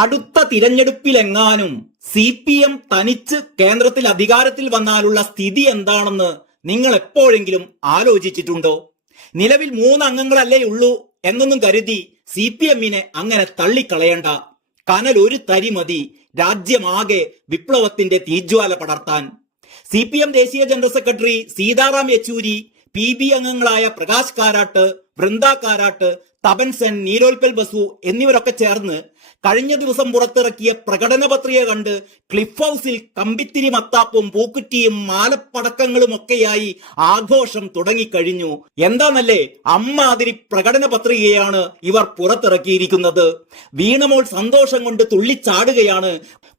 അടുത്ത തിരഞ്ഞെടുപ്പിലെങ്ങാനും CPM തനിച്ച് കേന്ദ്രത്തിൽ അധികാരത്തിൽ വന്നാലുള്ള സ്ഥിതി എന്താണെന്ന് നിങ്ങൾ എപ്പോഴെങ്കിലും ആലോചിച്ചിട്ടുണ്ടോ? നിലവിൽ 3 അംഗങ്ങളല്ലേ ഉള്ളൂ എന്നൊന്നും കരുതി CPMനെ അങ്ങനെ തള്ളിക്കളയണ്ട. കനൽ ഒരു തരി മതി രാജ്യമാകെ വിപ്ലവത്തിന്റെ തീജ്വാല പടർത്താൻ. CPM ദേശീയ general secretary Sitaram Yechury, PB അംഗങ്ങളായ പ്രകാശ് കാരാട്ട്, വൃന്ദ കാരാട്ട്, തപൻ സെൻ, നീലോൽപൽ ബസു എന്നിവരൊക്കെ ചേർന്ന് കഴിഞ്ഞ ദിവസം പുറത്തിറക്കിയ പ്രകടന പത്രിക കണ്ട് ക്ലിഫ് ഹൗസിൽ കമ്പിത്തിരി മത്താപ്പും പൂക്കുറ്റിയും മാലപ്പടക്കങ്ങളും ഒക്കെയായി ആഘോഷം തുടങ്ങിക്കഴിഞ്ഞു. എന്താന്നല്ലേ, അമ്മാതിരി പ്രകടന പത്രികയാണ് ഇവർ പുറത്തിറക്കിയിരിക്കുന്നത്. വീണമോൾ സന്തോഷം കൊണ്ട് തുള്ളിച്ചാടുകയാണ്.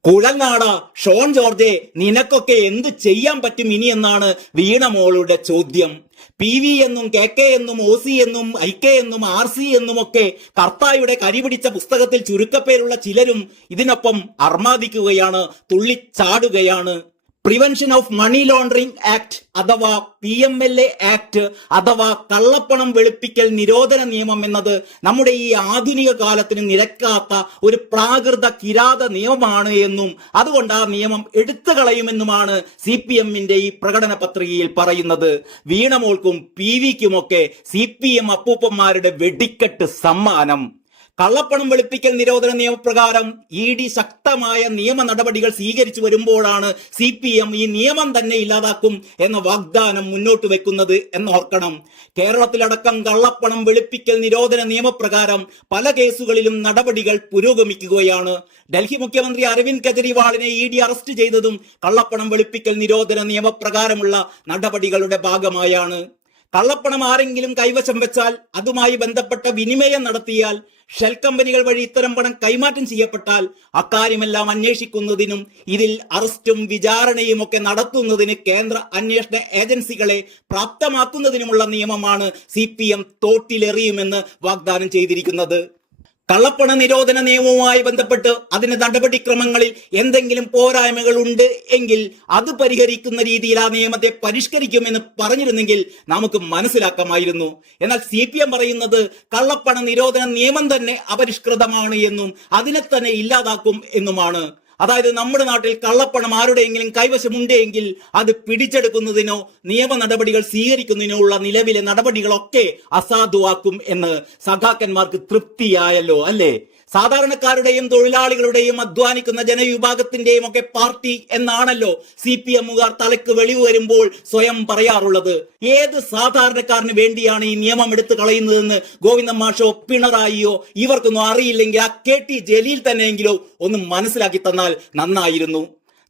കുഴൽനാട ഷോൺ ജോർജെ, നിനക്കൊക്കെ എന്ത് ചെയ്യാൻ പറ്റും ഇനിയെന്നാണ് വീണമോളുടെ ചോദ്യം. PV എന്നും KK എന്നും OC എന്നും IK എന്നും RC എന്നും ഒക്കെ കർത്തായുടെ കരിപിടിച്ച പുസ്തകത്തിൽ ചുരുക്കപ്പേരുള്ള ചിലരും ഇതിനൊപ്പം അർമാദിക്കുകയാണ്, തുള്ളിച്ചാടുകയാണ്. Prevention of money laundering act അഥവാ PMLA ആക്ട് അഥവാ കള്ളപ്പണം വെളുപ്പിക്കൽ നിരോധന നിയമം എന്നത് നമ്മുടെ ഈ ആധുനിക കാലത്തിന് നിരക്കാത്ത ഒരു പ്രാകൃത കിരാത നിയമമാണ് എന്നും അതുകൊണ്ട് ആ നിയമം എടുത്തു കളയുമെന്നുമാണ് CPMന്റെ ഈ പ്രകടന പത്രികയിൽ പറയുന്നത്. വീണമോൾക്കും PVക്കുമൊക്കെ CPM അപ്പൂപ്പന്മാരുടെ വെടിക്കെട്ട് സമ്മാനം. കള്ളപ്പണം വെളുപ്പിക്കൽ നിരോധന നിയമപ്രകാരം ED ശക്തമായ നിയമ നടപടികൾ സ്വീകരിച്ചു വരുമ്പോഴാണ് CPM ഈ നിയമം തന്നെ ഇല്ലാതാക്കും എന്ന വാഗ്ദാനം മുന്നോട്ട് വെക്കുന്നത് എന്നോർക്കണം. കേരളത്തിലടക്കം കള്ളപ്പണം വെളുപ്പിക്കൽ നിരോധന നിയമപ്രകാരം പല കേസുകളിലും നടപടികൾ പുരോഗമിക്കുകയാണ്. ഡൽഹി മുഖ്യമന്ത്രി അരവിന്ദ് കെജ്രിവാളിനെ ED അറസ്റ്റ് ചെയ്തതും കള്ളപ്പണം വെളുപ്പിക്കൽ നിരോധന നിയമപ്രകാരമുള്ള നടപടികളുടെ ഭാഗമായാണ്. കള്ളപ്പണം ആരെങ്കിലും കൈവശം വെച്ചാൽ, അതുമായി ബന്ധപ്പെട്ട വിനിമയം നടത്തിയാൽ, ഷെൽ കമ്പനികൾ വഴി ഇത്തരം പണം കൈമാറ്റം ചെയ്യപ്പെട്ടാൽ അക്കാര്യമെല്ലാം അന്വേഷിക്കുന്നതിനും ഇതിൽ അറസ്റ്റും വിചാരണയും ഒക്കെ നടത്തുന്നതിന് കേന്ദ്ര അന്വേഷണ ഏജൻസികളെ പ്രാപ്തമാക്കുന്നതിനുമുള്ള നിയമമാണ് CPM തോട്ടിലെറിയുമെന്ന് വാഗ്ദാനം ചെയ്തിരിക്കുന്നത്. കള്ളപ്പണ നിരോധന നിയമവുമായി ബന്ധപ്പെട്ട് അതിന്റെ നടപടിക്രമങ്ങളിൽ എന്തെങ്കിലും പോരായ്മകൾ ഉണ്ട് എങ്കിൽ അത് പരിഹരിക്കുന്ന രീതിയിൽ ആ നിയമത്തെ പരിഷ്കരിക്കുമെന്ന് പറഞ്ഞിരുന്നെങ്കിൽ നമുക്ക് മനസ്സിലാക്കാമായിരുന്നു. എന്നാൽ CPM പറയുന്നത് കള്ളപ്പണ നിരോധന നിയമം തന്നെ അപരിഷ്കൃതമാണ് എന്നും അതിനെ തന്നെ ഇല്ലാതാക്കും എന്നുമാണ്. അതായത് നമ്മുടെ നാട്ടിൽ കള്ളപ്പണം ആരുടെയെങ്കിലും കൈവശമുണ്ടെങ്കിൽ അത് പിടിച്ചെടുക്കുന്നതിനോ നിയമ നടപടികൾ സ്വീകരിക്കുന്നതിനോ ഉള്ള നിലവിലെ നടപടികളൊക്കെ അസാധുവാക്കും എന്ന് സഖാക്കന്മാർക്ക് തൃപ്തിയായല്ലോ അല്ലേ? സാധാരണക്കാരുടെയും തൊഴിലാളികളുടെയും അധ്വാനിക്കുന്ന ജനവിഭാഗത്തിന്റെയും ഒക്കെ പാർട്ടി എന്നാണല്ലോ CPMകാർ തലക്ക് വെളിവ് വരുമ്പോൾ സ്വയം പറയാറുള്ളത്. ഏത് സാധാരണക്കാരന് വേണ്ടിയാണ് ഈ നിയമം എടുത്തു കളയുന്നതെന്ന് ഗോവിന്ദൻ മാഷോ പിണറായിയോ ഇവർക്കൊന്നും അറിയില്ലെങ്കിൽ ആ KT ജലീൽ തന്നെയെങ്കിലോ ഒന്ന് മനസ്സിലാക്കി തന്നാൽ നന്നായിരുന്നു.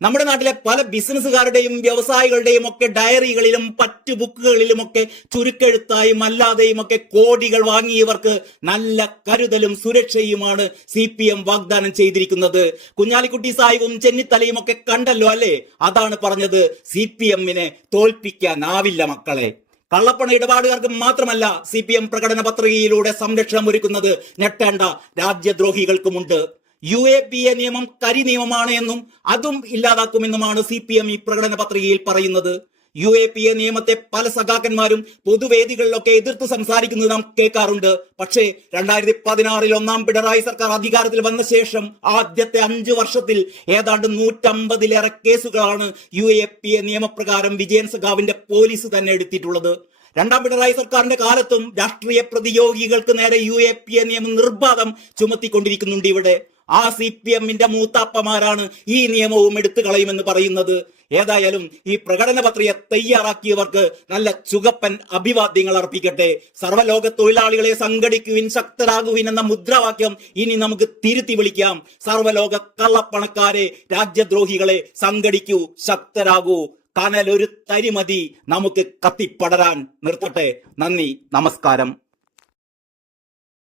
നമ്മുടെ നാട്ടിലെ പല ബിസിനസ്സുകാരുടെയും വ്യവസായികളുടെയും ഒക്കെ ഡയറികളിലും പറ്റു ബുക്കുകളിലും ഒക്കെ ചുരുക്കെഴുത്തായും അല്ലാതെയും ഒക്കെ കോടികൾ വാങ്ങിയവർക്ക് നല്ല കരുതലും സുരക്ഷയുമാണ് CPM വാഗ്ദാനം ചെയ്തിരിക്കുന്നത്. കുഞ്ഞാലിക്കുട്ടി സാഹിബും ചെന്നിത്തലയും ഒക്കെ കണ്ടല്ലോ അല്ലേ? അതാണ് പറഞ്ഞത്, CPMനെ തോൽപ്പിക്കാനാവില്ല മക്കളെ. കള്ളപ്പണ ഇടപാടുകാർക്ക് മാത്രമല്ല CPM പ്രകടന പത്രികയിലൂടെ സംരക്ഷണം ഒരുക്കുന്നത് ഞെട്ടേണ്ട രാജ്യദ്രോഹികൾക്കുമുണ്ട്. UAPA നിയമം കരി നിയമമാണ് എന്നും അതും ഇല്ലാതാക്കുമെന്നുമാണ് CPM ഈ പ്രകടന പത്രികയിൽ പറയുന്നത്. UAPA നിയമത്തെ പല സഖാക്കന്മാരും പൊതുവേദികളിലൊക്കെ എതിർത്ത് സംസാരിക്കുന്നത് നാം കേൾക്കാറുണ്ട്. പക്ഷേ 2016 ഒന്നാം പിണറായി സർക്കാർ അധികാരത്തിൽ വന്ന ശേഷം ആദ്യത്തെ 5 വർഷത്തിൽ ഏതാണ്ട് 150-ലേറെ കേസുകളാണ് UAPA നിയമപ്രകാരം വിജയൻ സഖാവിന്റെ പോലീസ് തന്നെ എടുത്തിട്ടുള്ളത്. രണ്ടാം പിണറായി സർക്കാരിന്റെ കാലത്തും രാഷ്ട്രീയ പ്രതിയോഗികൾക്ക് നേരെ UAPA നിയമം നിർബാധം ചുമത്തിക്കൊണ്ടിരിക്കുന്നുണ്ട് ഇവിടെ. ആ CPMന്റെ മൂത്താപ്പമാരാണ് ഈ നിയമവും എടുത്തു കളയുമെന്ന് പറയുന്നത്. ഏതായാലും ഈ പ്രകടന പത്രിക തയ്യാറാക്കിയവർക്ക് നല്ല ചുകപ്പൻ അഭിവാദ്യങ്ങൾ അർപ്പിക്കട്ടെ. സർവ്വലോക തൊഴിലാളികളെ സംഘടിക്കുവിൻ, ശക്തരാകുവിൻ എന്ന മുദ്രാവാക്യം ഇനി നമുക്ക് തിരുത്തി വിളിക്കാം. സർവ്വലോക കള്ളപ്പണക്കാരെ, രാജ്യദ്രോഹികളെ സംഘടിക്കൂ, ശക്തരാകൂ. കനലൊരു തരിമതി നമുക്ക് കത്തിപ്പടരാൻ. നിർത്തട്ടെ. നന്ദി, നമസ്കാരം.